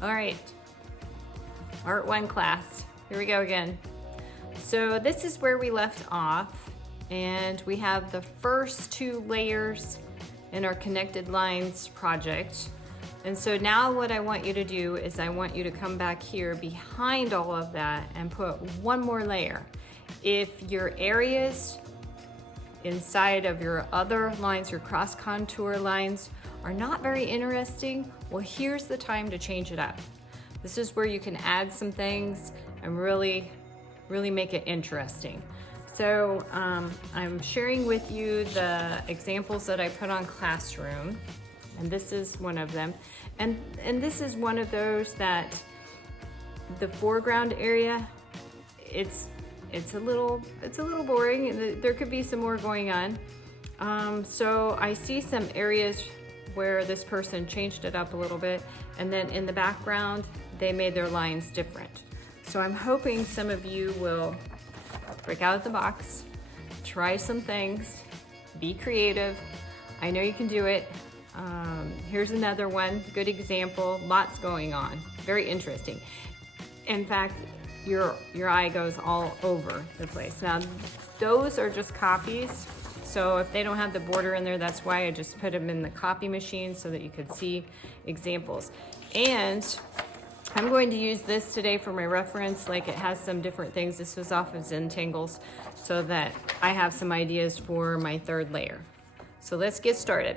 All right, Art 1 class, here we go again. So this is where we left off, and we have the first 2 layers in our connected lines project. And so now what I want you to do is I want you to come back here behind all of that and put 1 more layer. If your areas inside of your other lines, your cross contour lines, are not very interesting, well, here's the time to change it up. This is where you can add some things and really make it interesting. So I'm sharing with you the examples that I put on Classroom, and this is one of them. And this is one of those that the foreground area, it's a little boring. There could be some more going on. So I see some areas where this person changed it up a little bit, and then in the background they made their lines different. So I'm hoping some of you will break out of the box, try some things, be creative. I know you can do it. Here's another one, good example, lots going on, very interesting. In fact, your eye goes all over the place. Now, those are just copies. So if they don't have the border in there, that's why I just put them in the copy machine so that you could see examples. And I'm going to use this today for my reference, like it has some different things. This was off of Zentangles, so that I have some ideas for my 3rd layer. So let's get started.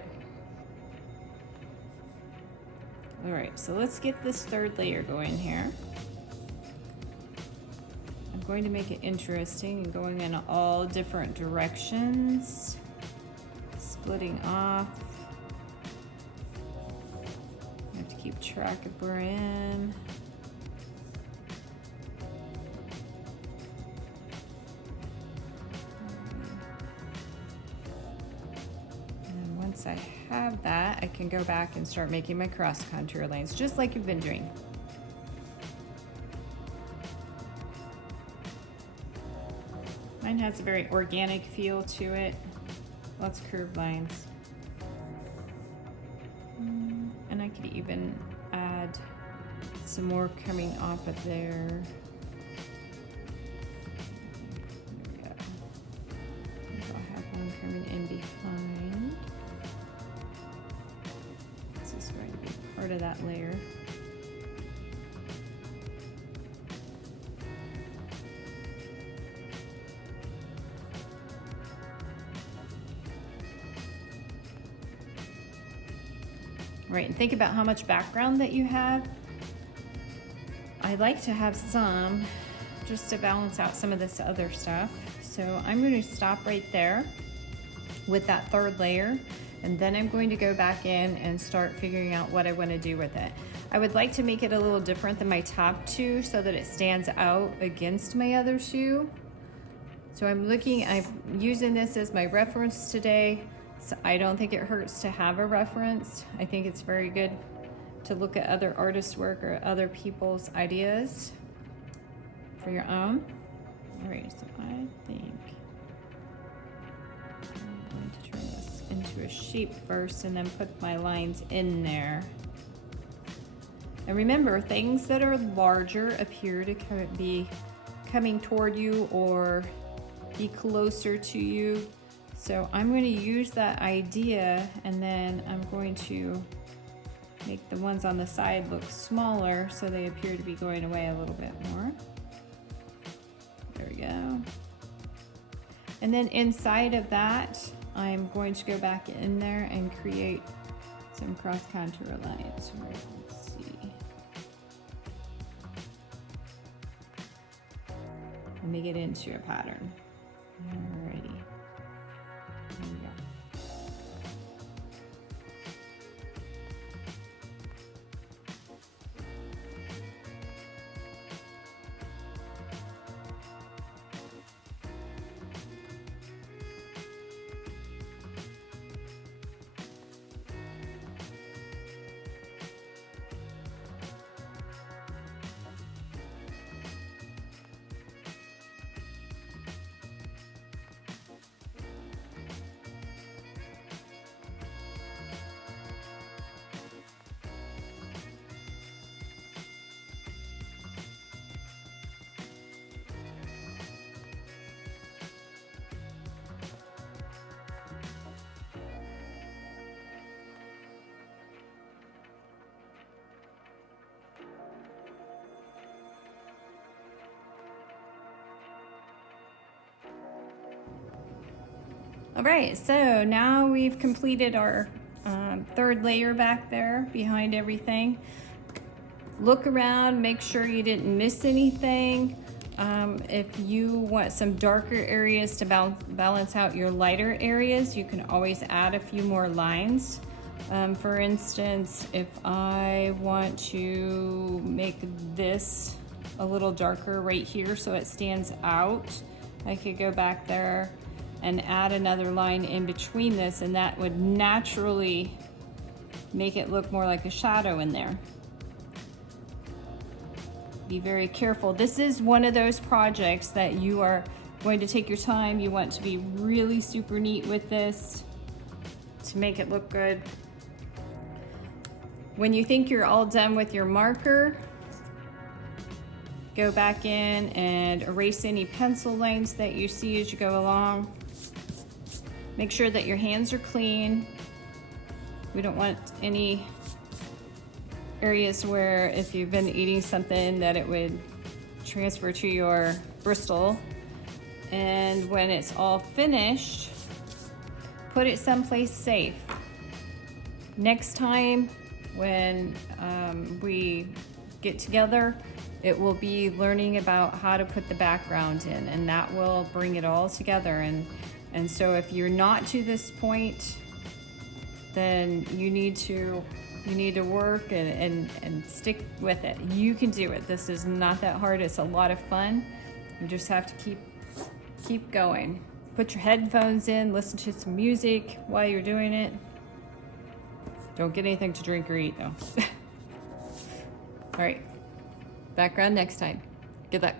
All right, so let's get this 3rd layer going here. I'm going to make it interesting and going in all different directions, splitting off. I have to keep track of where I am. And once I have that, I can go back and start making my cross contour lines, just like you've been doing. Mine has a very organic feel to it. Lots of curved lines. And I could even add some more coming off of there. There we go. I'll have one coming in behind. This is going to be part of that layer. Right, and think about how much background that you have. I like to have some just to balance out some of this other stuff. So I'm going to stop right there with that 3rd layer, and then I'm going to go back in and start figuring out what I want to do with it. I would like to make it a little different than my top 2 so that it stands out against my other 2. So I'm using this as my reference today. So I don't think it hurts to have a reference. I think it's very good to look at other artists' work or other people's ideas for your own. All right, so I think I'm going to turn this into a shape first and then put my lines in there. And remember, things that are larger appear to be coming toward you or be closer to you. So I'm going to use that idea, and then I'm going to make the ones on the side look smaller so they appear to be going away a little bit more. There we go. And then inside of that, I'm going to go back in there and create some cross contour lines. Right, let's see. Let me get into a pattern. Alrighty. There we go. All right, so now we've completed our third layer back there behind everything. Look around, make sure you didn't miss anything. If you want some darker areas to balance out your lighter areas, you can always add a few more lines. For instance, if I want to make this a little darker right here so it stands out, I could go back there and add another line in between this, and that would naturally make it look more like a shadow in there. Be very careful. This is one of those projects that you are going to take your time. You want to be really super neat with this to make it look good. When you think you're all done with your marker, go back in and erase any pencil lines that you see as you go along. Make sure that your hands are clean. We don't want any areas where if you've been eating something that it would transfer to your Bristol. And when it's all finished, put it someplace safe. Next time when we get together, it will be learning about how to put the background in, and that will bring it all together. And so if you're not to this point, then you need to work and stick with it. You can do it. This is not that hard. It's a lot of fun. You just have to keep going. Put your headphones in, listen to some music while you're doing it. Don't get anything to drink or eat though. All right, background next time. Good luck.